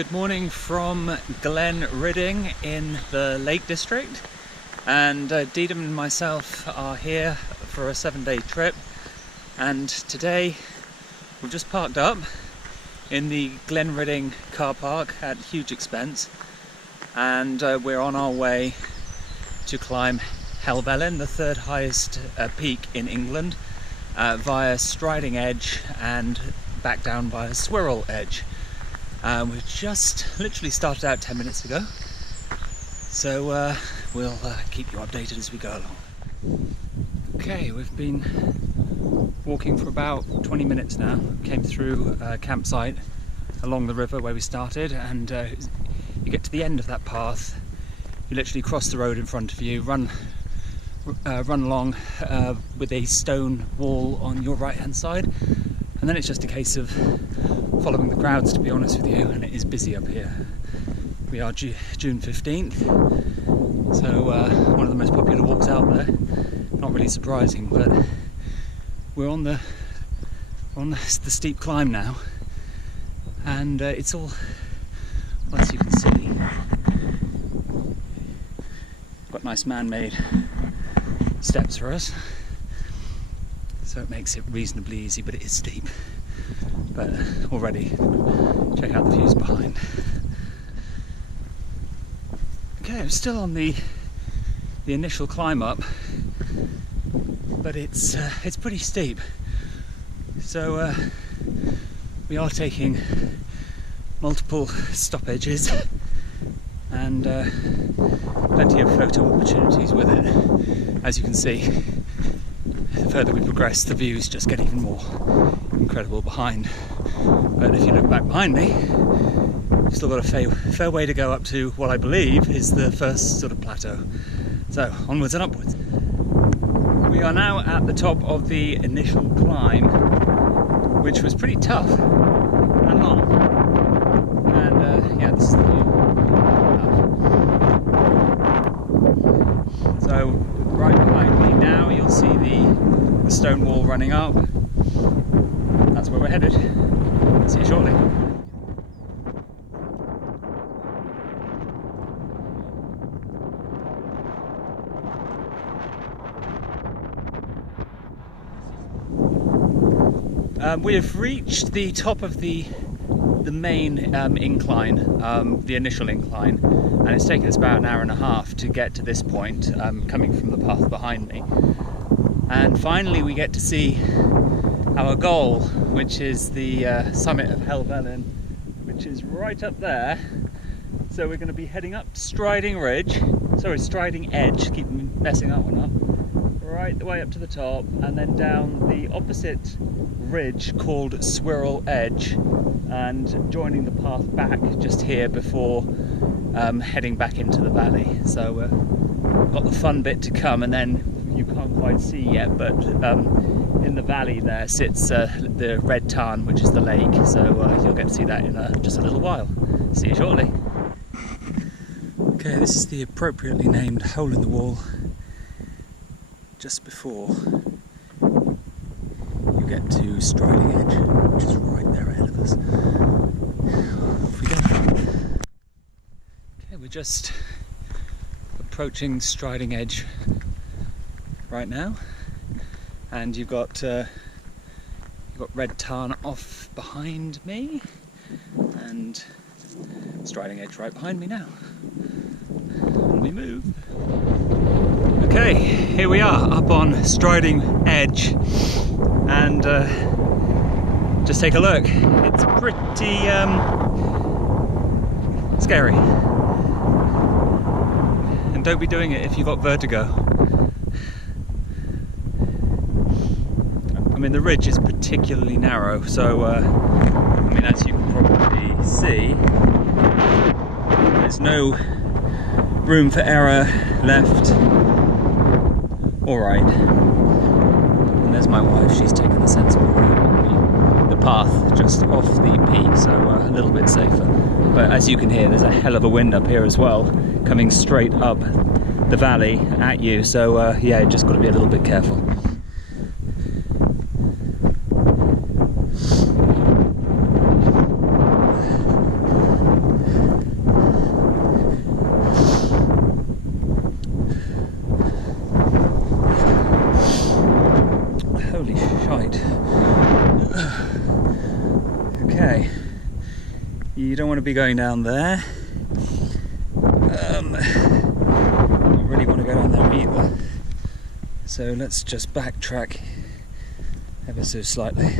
Good morning from Glenridding in the Lake District, and Deedham and myself are here for a 7-day trip, and today we've just parked up in the Glenridding car park at huge expense, and we're on our way to climb Helvellyn, the third highest peak in England, via Striding Edge and back down via Swirral Edge. We've just literally started out 10 minutes ago, so we'll keep you updated as we go along. Okay, we've been walking for about 20 minutes now. Came through a campsite along the river where we started, and you get to the end of that path, you literally cross the road in front of you, run along with a stone wall on your right hand side, and then it's just a case of following the crowds, to be honest with you, and it is busy up here. We are June 15th, so one of the most popular walks out there. Not really surprising, but we're on the steep climb now, and it's all, as you can see, got nice man-made steps for us, so it makes it reasonably easy, but it is steep. But already, check out the views behind. Okay, I'm still on the initial climb up, but it's pretty steep. So we are taking multiple stoppages and plenty of photo opportunities with it. As you can see, the further we progress, the views just get even more incredible behind. But if you look back behind me, you've still got a fair way to go up to what I believe is the first sort of plateau. So onwards and upwards. We are now at the top of the initial climb, which was pretty tough and long. And yeah, this is the view. So right behind me now, you'll see the stone wall running up. That's where we're headed. See you shortly. We have reached the top of the main incline, the initial incline, and it's taken us about an hour and a half to get to this point, coming from the path behind me. And finally we get to see our goal, which is the summit of Helvellyn, which is right up there. So we're going to be heading up Striding Edge, keep messing that one up, right the way up to the top, and then down the opposite ridge called Swirral Edge, and joining the path back just here before heading back into the valley. So got the fun bit to come, and then you can't quite see yet, but in the valley there sits the Red Tarn, which is the lake, so you'll get to see that in just a little while. See you shortly. Okay, this is the appropriately named hole in the wall just before you get to Striding Edge, which is right there ahead of us. Off we go. Okay, we're just approaching Striding Edge right now, and you've got Red Tarn off behind me, and Striding Edge right behind me now. And we move. Okay, here we are up on Striding Edge, and just take a look. It's pretty scary, and don't be doing it if you've got vertigo. I mean, the ridge is particularly narrow, so I mean, as you can probably see, there's no room for error left or right. And there's my wife, she's taken the sensible route, the path just off the peak, so a little bit safer. But as you can hear, there's a hell of a wind up here as well, coming straight up the valley at you, so yeah, just got to be a little bit careful. to be going down there. I don't really want to go down there either. So let's just backtrack ever so slightly.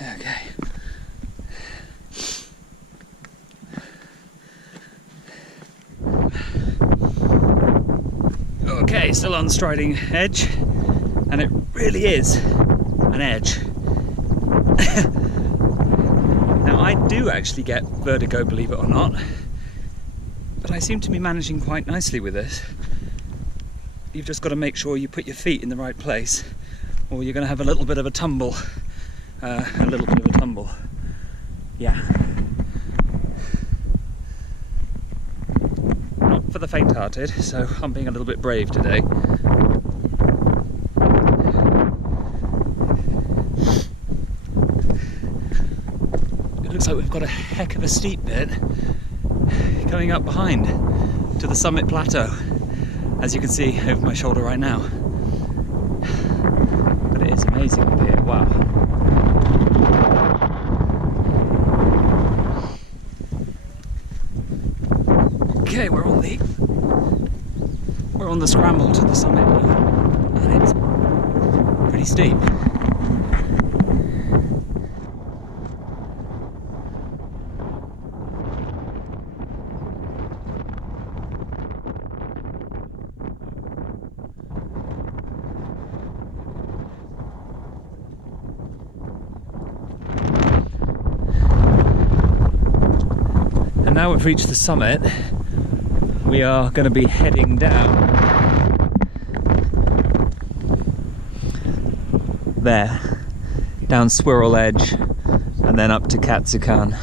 Okay. Okay, still on Striding Edge, and it really is an edge. Now I do actually get vertigo, believe it or not, but I seem to be managing quite nicely with this. You've just got to make sure you put your feet in the right place, or you're going to have a little bit of a tumble. Yeah. Not for the faint-hearted, so I'm being a little bit brave today. It looks like we've got a heck of a steep bit coming up behind to the summit plateau, as you can see over my shoulder right now. But it is amazing up here, wow. Okay, we're on the scramble to the summit now, and it's pretty steep. And now we've reached the summit. We are going to be heading down there, down Swirral Edge, and then up to Catstye Cam.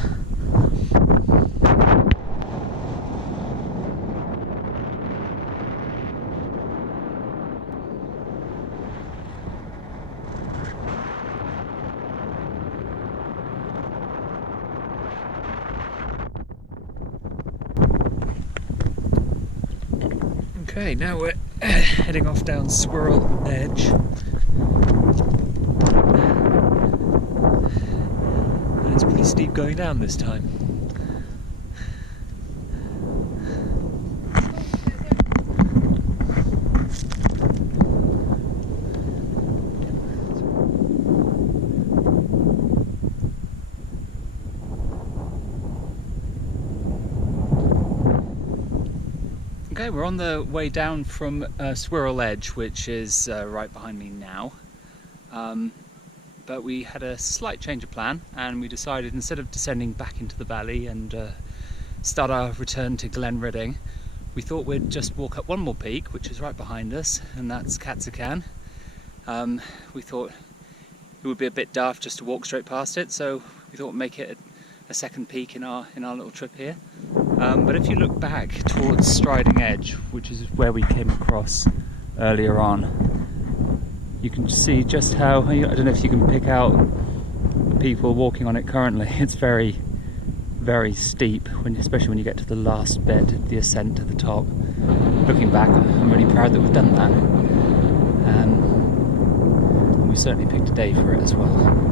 Okay, now we're heading off down Swirral Edge. And it's pretty steep going down this time. Okay, we're on the way down from Swirral Edge, which is right behind me now. But we had a slight change of plan, and we decided, instead of descending back into the valley and start our return to Glenridding, we thought we'd just walk up one more peak, which is right behind us, and that's Catstye Cam. We thought it would be a bit daft just to walk straight past it, so we thought we'd make it a second peak in our little trip here. But if you look back towards Striding Edge, which is where we came across earlier on, you can see just how, I don't know if you can pick out the people walking on it currently. It's very, very steep, especially when you get to the last bit, the ascent to the top. Looking back, I'm really proud that we've done that. And we certainly picked a day for it as well.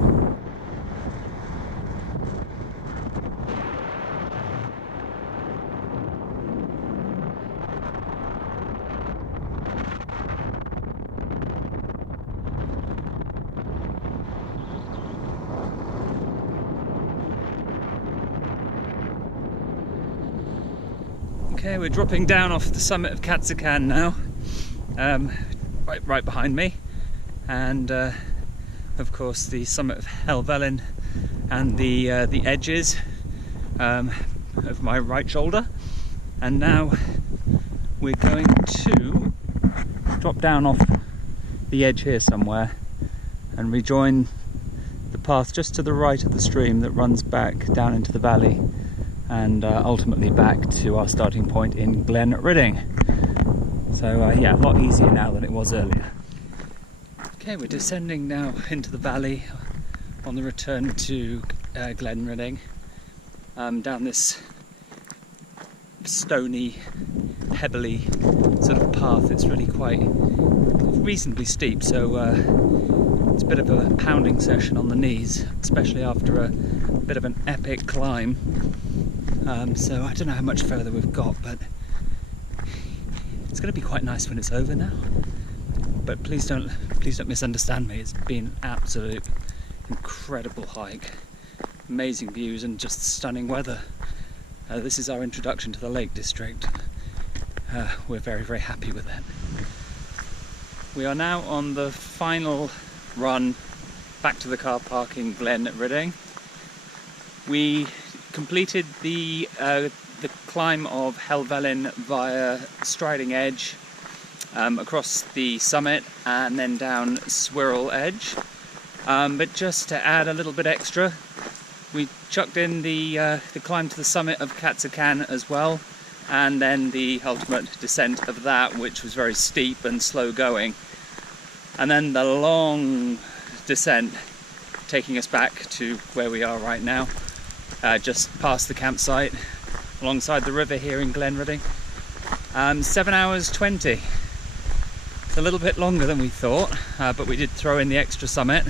Okay, we're dropping down off the summit of Catstye Cam now, right behind me, and of course the summit of Helvellyn and the edges of my right shoulder. And now we're going to drop down off the edge here somewhere and rejoin the path just to the right of the stream that runs back down into the valley, and ultimately back to our starting point in Glenridding. So yeah, a lot easier now than it was earlier. Okay, we're descending now into the valley on the return to Glenridding. down this stony, pebbly sort of path. It's really quite reasonably steep, so it's a bit of a pounding session on the knees, especially after a bit of an epic climb. So I don't know how much further we've got, but it's going to be quite nice when it's over now. But please don't misunderstand me. It's been an absolute incredible hike, amazing views and just stunning weather. This is our introduction to the Lake District. We're very, very happy with it. We are now on the final run back to the car park in Glenridding. We completed the climb of Helvellyn via Striding Edge, across the summit and then down Swirral Edge. But just to add a little bit extra, we chucked in the climb to the summit of Catstye Cam as well, and then the ultimate descent of that, which was very steep and slow going, and then the long descent taking us back to where we are right now, just past the campsite alongside the river here in Glenridding. 7 hours 20. It's a little bit longer than we thought, but we did throw in the extra summit.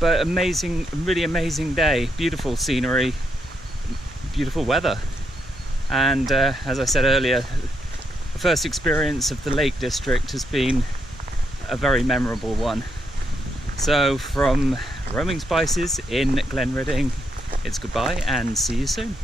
But amazing, really amazing day, beautiful scenery, beautiful weather, and as I said earlier, the first experience of the Lake District has been a very memorable one. So from Roaming Spices in Glenridding, it's goodbye and see you soon.